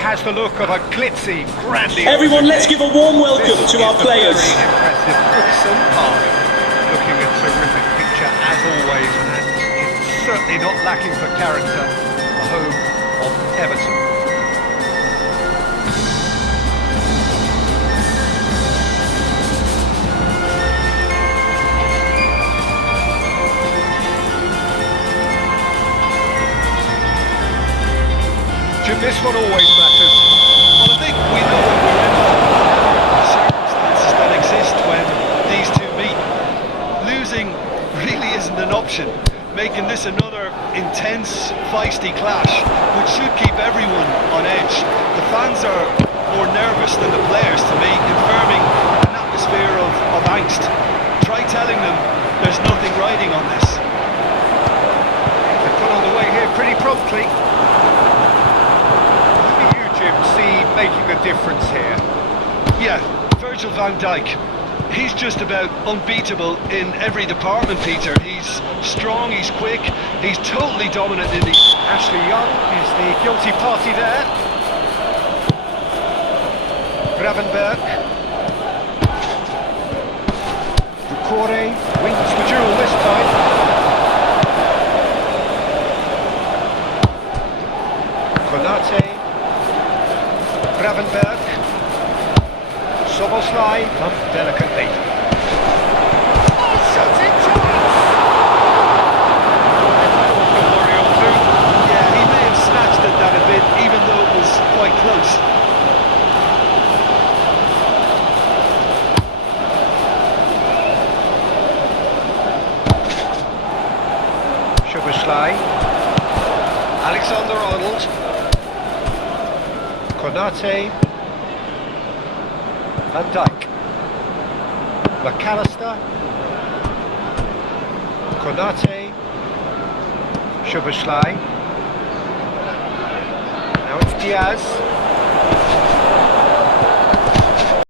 has the look of a glitzy, grandiose. Everyone, let's give a warm welcome to our players. Very impressive Brixton Park. Looking a terrific picture as always, and it's certainly not lacking for character. The home of Everton. This one always matters. Well, I think we know what we're in for. The circumstances that exist when these two meet. Losing really isn't an option, making this another intense, feisty clash, which should keep everyone on edge. The fans are more nervous than the players, to me, confirming an atmosphere of angst. Try telling them there's nothing riding on this. They're put on the way here pretty promptly. Making a difference here. Yeah, Virgil van Dijk. He's just about unbeatable in every department, Peter. He's strong, he's quick, he's totally dominant in the... Ashley Young is the guilty party there. Gravenberg. Ducore wins the duel this time. Konate. Gravenberg, Soboslai, delicately. Shot in chance! Yeah, he may have snatched at that a bit, even though it was quite close. Soboslai, Alexander-Arnold. Konate, Van Dijk, McAllister, Konate, Soboslai. Now it's Diaz.